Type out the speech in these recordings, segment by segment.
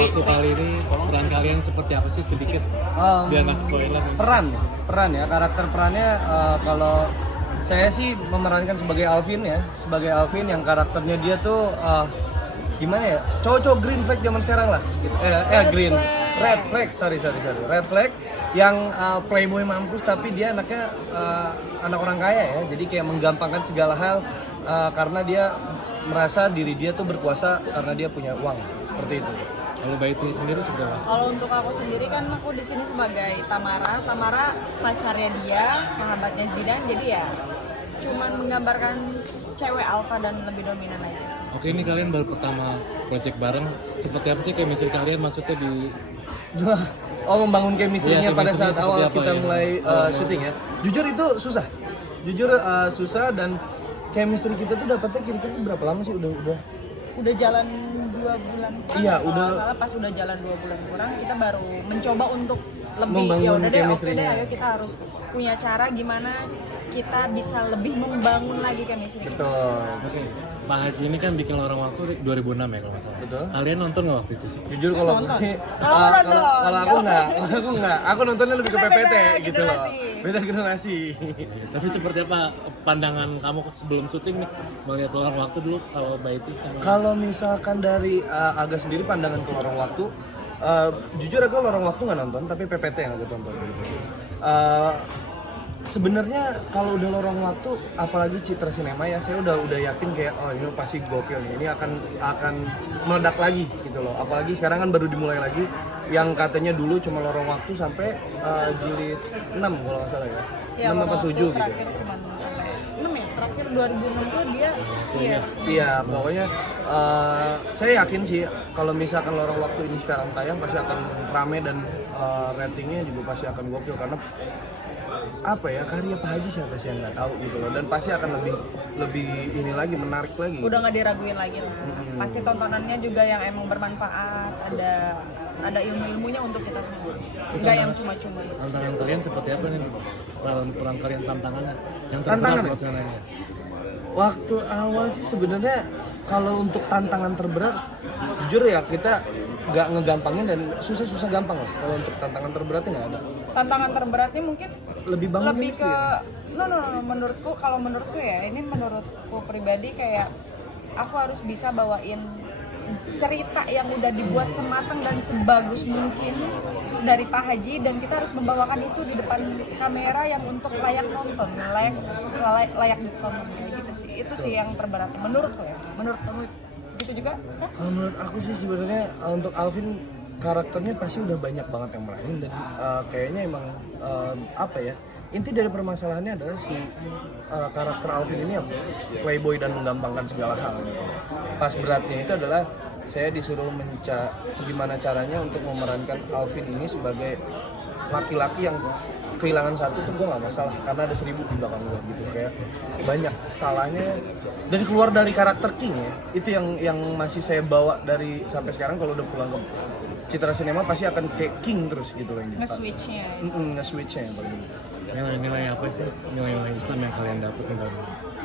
waktu kali ini peran kalian seperti apa sih sedikit biar nggak spoiler. Peran ya, karakter perannya kalau saya sih memerankan sebagai Alvin ya, sebagai Alvin yang karakternya dia tuh gimana ya, cowok-cowok green flag zaman sekarang lah, red flag, sorry, red flag yang playboy mampus tapi dia anaknya anak orang kaya ya, jadi kayak menggampangkan segala hal karena dia merasa diri dia tuh berkuasa karena dia punya uang, seperti itu. Kalau Baiti sendiri seperti apa? Kalau untuk aku sendiri kan aku di sini sebagai Tamara pacarnya dia, sahabatnya Zidan, jadi ya cuman menggambarkan cewek alpha dan lebih dominan aja sih. Oke, ini kalian baru pertama project bareng. Seperti apa sih chemistry kalian maksudnya di Membangun chemistry-nya Iya, pada chemistry-nya saat awal seperti apa kita ya? mulai syuting ya. Jujur itu susah. Susah dan chemistry kita tuh dapetnya kira-kira berapa lama sih? Udah jalan 2 bulan kurang. Iya, kalau udah. nggak salah pas udah jalan 2 bulan kurang kita baru mencoba untuk lebih Membangun ya udah deh, oke chemistry-nya. deh, ayo kita harus punya cara gimana kita bisa lebih membangun lagi chemistry kita. Betul. Oke, Pak Haji ini kan bikin Lorong Waktu 2006 ya kalau nggak salah. Betul. Kalian nonton nggak waktu itu sih? Jujur kalau aku Nonton. sih, Kalau aku nonton. kalau aku nggak, aku nontonnya lebih ke Kita PPT beda gitu loh, generasi. beda generasi. Iya, tapi seperti apa pandangan kamu sebelum syuting nih melihat Lorong Waktu dulu kalau Baiti sama Kalau misalkan dari Aga sendiri pandangan ke Lorong Waktu, jujur aku Lorong Waktu nggak nonton, tapi PPT yang aku tonton gitu. Sebenarnya kalau udah Lorong Waktu, apalagi Citra Sinema ya, saya udah yakin kayak ini pasti gokil nih, ini akan meledak lagi gitu loh. Apalagi sekarang kan baru dimulai lagi, yang katanya dulu cuma Lorong Waktu sampai jilid 6 kalau nggak salah ya, Ya, 6 apa 7 gitu. terakhir cuma sampai 6 ya, terakhir 2006 tuh dia Iya, pokoknya saya yakin sih kalau misalkan Lorong Waktu ini sekarang tayang pasti akan rame dan ratingnya juga pasti akan gokil karena apa ya, karya Pak Haji siapa sih yang nggak tahu gitu loh, dan pasti akan lebih ini lagi, menarik lagi. udah nggak diraguin lagi lah. Pasti tontonannya juga yang emang bermanfaat, ada ilmu-ilmunya untuk kita semua, nggak yang cuma-cuma. tantangan kalian seperti apa nih? Peran kalian tantangannya yang terberat Tantangan buat kalian? Waktu awal sih sebenarnya kalau untuk tantangan terberat, jujur ya kita nggak ngegampangin dan susah gampang lah. Kalau untuk tantangan terberatnya nggak ada. Tantangan terberatnya mungkin Lebih bangun lebih chemistry ke ya? no, menurutku ya, ini menurutku pribadi kayak aku harus bisa bawain cerita yang udah dibuat sematang dan sebagus mungkin dari Pak Haji, dan kita harus membawakan itu di depan kamera yang untuk layak nonton, layak ditonton ya, gitu sih. Itu sih yang terberat menurutku ya. Menurut kamu gitu juga kan? Kalau menurut aku sih sebenarnya untuk Alvin karakternya pasti udah banyak banget yang meranin dan kayaknya emang apa ya, inti dari permasalahannya adalah si karakter Alvin ini ya playboy dan menggampangkan segala hal gitu. Pas beratnya itu adalah saya disuruh gimana caranya untuk memerankan Alvin ini sebagai laki-laki yang kehilangan satu tuh gue nggak masalah karena ada 1000 di belakang gue gitu, kayak banyak salahnya dan keluar dari karakter King ya, itu yang masih saya bawa dari sampai sekarang. Kalau udah pulang ke Citra Sinema pasti akan kayak King terus gitu loh, Nge-switch-nya. nge-switchnya yang paling Nilai-nilai apa sih? Nilai-nilai Islam yang kalian dapat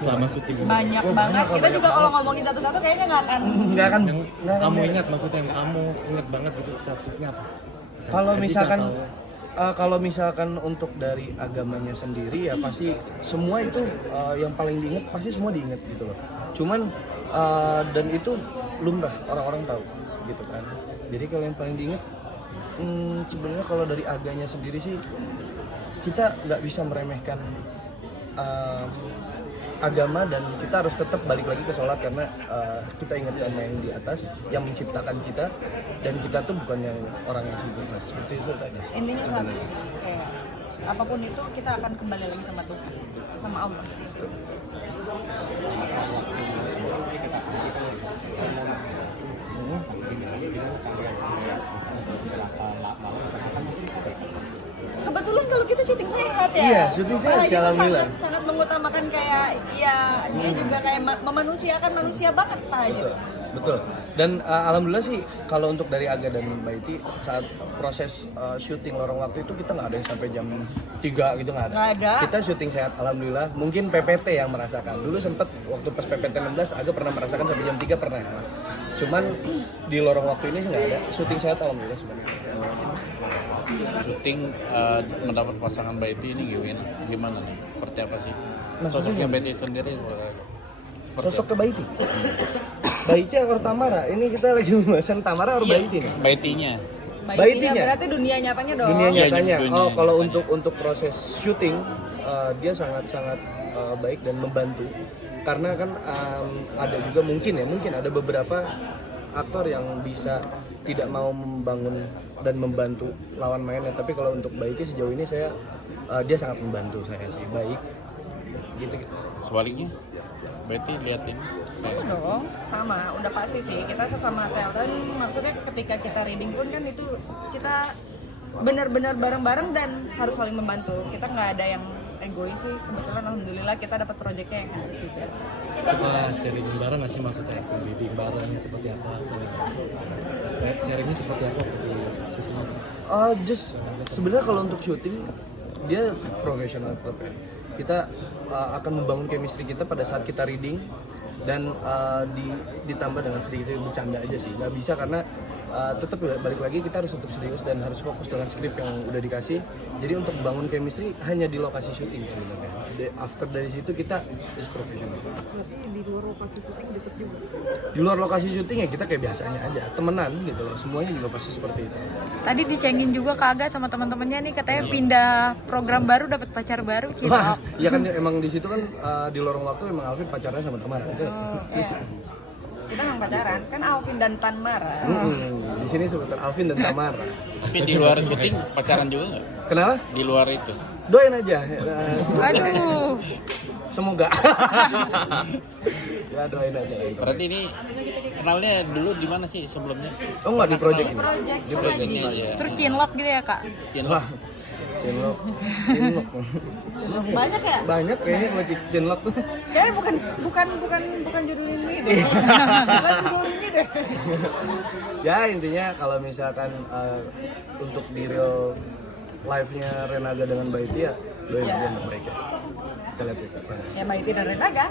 selama syuting? Banyak Oh, banget. banyak, Kita banyak juga kalau banget. ngomongin satu-satu kayaknya nggak akan. nggak akan Yang nggak akan kamu beres. ingat, maksudnya yang kamu ingat banget gitu saat syutingnya apa? Kalau Edit misalkan atau- kalau misalkan untuk dari agamanya sendiri ya pasti semua itu yang paling diingat pasti semua diingat gitu loh. Cuman dan itu lumrah orang-orang tahu gitu kan. Jadi kalau yang paling diingat sebenarnya kalau dari aganya sendiri sih kita nggak bisa meremehkan agama dan kita harus tetap balik lagi ke sholat karena kita ingat sama yang di atas yang menciptakan kita dan kita tuh bukan yang orang yang sempurna, seperti itu tadi. Intinya satu sih, kayak apapun itu kita akan kembali lagi sama Tuhan, sama Allah. Kebetulan kalau kita syuting sehat ya. Iya, syuting sehat, Wah, itu alhamdulillah. sangat mengutamakan kayak ya dia juga kayak memanusiakan manusia banget Pak Haji. Betul. Dan alhamdulillah sih kalau untuk dari Aga dan Baiti saat proses syuting Lorong Waktu itu kita nggak ada yang sampai jam 3 gitu, nggak ada. Nggak ada. Kita syuting sehat alhamdulillah. Mungkin PPT yang merasakan. Dulu sempet waktu pas PPT 16 Aga pernah merasakan sampai jam 3 pernah. Cuman di lorong waktu ini sih nggak ada. Syuting saya alhamdulillah sebenarnya. Syuting mendapat pasangan Baiti ini gimana nih? Seperti apa sih? Maksudnya Sosoknya gimana? Baiti sendiri Sosok ke Baiti. Baiti atau Tamara? Ini kita lagi pembahasan Tamara atau Baiti nih? Baitinya. Baitinya? Berarti dunia nyatanya dong. Dunia Iya, nyatanya. dunia Oh, kalau nyatanya. untuk proses syuting dia sangat baik dan membantu. Karena kan ada juga mungkin ada beberapa aktor yang bisa tidak mau membangun dan membantu lawan mainnya. Tapi kalau untuk Baiti sejauh ini dia sangat membantu saya sih. Baik. Gitu. Sebaliknya, Baiti liatin. Sama dong, sama, udah pasti sih. Kita sesama talent, maksudnya ketika kita reading pun kan itu kita benar-benar bareng-bareng dan harus saling membantu. Kita nggak ada yang egois sih. Kebetulan alhamdulillah kita dapat proyeknya yang enak juga. Suka sharing bareng nggak sih, maksudnya acting reading bareng seperti apa? Sharingnya seperti apa waktu di syuting? Just sebenarnya kalau untuk syuting dia profesional tetap ya. Kita akan membangun chemistry kita pada saat kita reading dan ditambah dengan sedikit bercanda aja sih. Nggak bisa karena tetap balik lagi kita harus tetap serius dan harus fokus dengan skrip yang udah dikasih. Jadi untuk bangun chemistry hanya di lokasi syuting sebenarnya. After dari situ kita is professional. Berarti di luar lokasi syuting deket juga. Di luar lokasi syuting ya kita kayak biasanya aja, temenan gitu loh. Semuanya juga pasti seperti itu. Tadi dicengin juga Kak Aga sama teman-temannya nih, katanya pindah program baru, dapat pacar baru, Wah, cinta. ya kan emang di situ kan di lorong waktu emang Alvin pacarnya sama Tamara itu. Iya. Kita nggak pacaran, kan Alvin dan Tanmara. Di sini sebutan Alvin dan Tamara. Tapi di luar syuting pacaran juga nggak? Kenapa? Di luar itu. Doain aja. Aduh. Semoga. Ya doain aja. Berarti ini kenalnya dulu di mana sih sebelumnya? Oh nggak di project ini? Project Di project Ini ini. aja. Terus cinlok gitu ya Kak? Wah, cinlok. banyak ya? Banyak kayaknya kalau cinlok tuh. Kayaknya bukan judul ini deh. Bukan judul ini deh. Ya intinya kalau misalkan untuk di real live-nya Renaga dengan Baiti ya doain aja yang terbaik ya. Kita lihat ya kapan. Ya Baiti dan Renaga.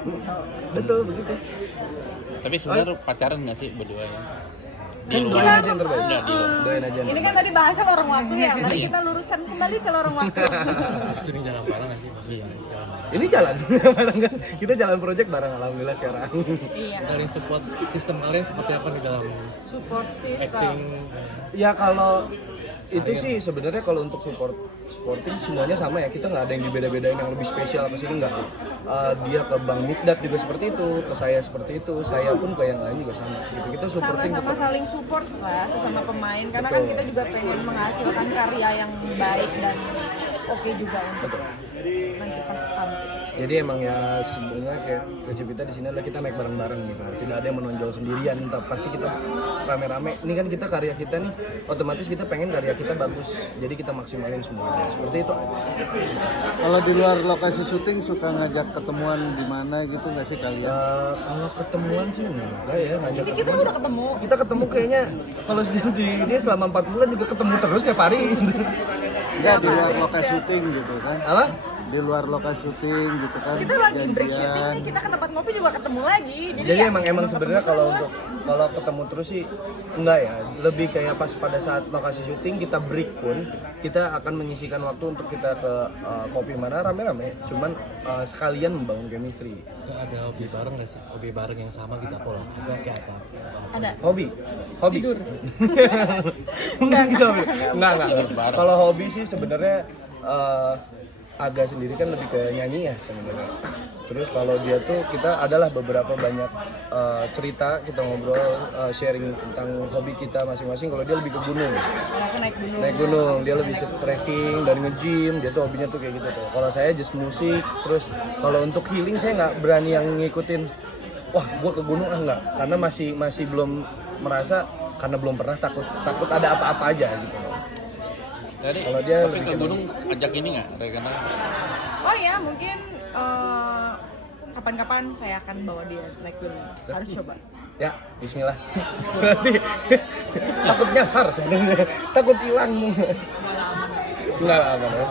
Betul begitu. Tapi sebenarnya pacaran nggak sih berdua ya? Di Kan doain luar. aja yang terbaik. Enggak, di luar. Doain aja yang Ini kan terbaik. tadi bahasnya lorong waktu ya. Mari kita luruskan kembali ke lorong waktu. Sering jalan bareng nggak sih? Maksudnya jalan bareng. Ini jalan bareng kan? Kita jalan project bareng alhamdulillah sekarang. Iya. Sharing support sistem kalian seperti apa di dalam Support acting? system. Ya kalau itu sih sebenarnya kalau untuk supporting semuanya sama ya, kita nggak ada yang dibeda-bedain yang lebih spesial ke sini nggak. Dia ke Bang Mikdad juga seperti itu, ke saya seperti itu, saya pun ke yang lain juga sama gitu. Kita supporting Sama-sama tetap. saling support lah sesama pemain karena kan Betul. kita juga pengen menghasilkan karya yang baik dan oke juga untuk nanti pas tampil. Jadi emang ya sebenarnya kayak prinsip kita di sini adalah kita naik bareng-bareng gitu loh. Tidak ada yang menonjol sendirian, pasti kita rame-rame. Ini kan kita karya kita nih, otomatis kita pengen karya kita bagus. Jadi kita maksimalin semuanya. Seperti itu aja. Kalau di luar lokasi syuting suka ngajak ketemuan di mana gitu nggak sih kalian? Kalau ketemuan sih enggak ya, ngajak Ini kita ketemuan. udah ketemu. Kita ketemu kayaknya kalau di ini selama 4 bulan juga ketemu terus tiap hari. Enggak di luar lokasi syuting gitu kan? Apa? Di luar lokasi syuting gitu kan? Kita lagi break janjian. shooting nih, kita ke tempat ngopi juga ketemu lagi. Jadi ya, emang sebenarnya ketemu kalau terus. untuk kalau ketemu terus sih enggak ya, lebih kayak pas pada saat lokasi syuting kita break pun kita akan menyisikan waktu untuk kita ke kopi mana rame-rame, cuman sekalian membangun chemistry. Nggak ada hobi bareng nggak sih? Hobi bareng yang sama kita pola. Kita kayak apa? Ada. Hobi tidur. Enggak gitu hobi. Enggak. Bareng. Kalau hobi sih sebenarnya Aga sendiri kan lebih ke nyanyi ya sebenarnya. Terus kalau dia tuh kita adalah beberapa banyak cerita kita ngobrol sharing tentang hobi kita masing-masing. Kalau dia lebih ke gunung. Kalau aku naik gunung. Naik gunung, dia lebih trekking dan nge-gym, dia tuh hobinya tuh kayak gitu tuh. Kalau saya just musik, terus kalau untuk healing saya nggak berani yang ngikutin. Wah, gua ke gunung enggak, karena masih belum merasa, karena belum pernah takut ada apa-apa aja gitu. Jadi, Kalau dia tapi lebih ke ke gunung ajak ini nggak? Regana? Oh ya, mungkin kapan-kapan saya akan bawa dia naik gunung. Harus coba. Ya, bismillah. Berarti takut nyasar sebenarnya, takut hilang. Enggak aman ya.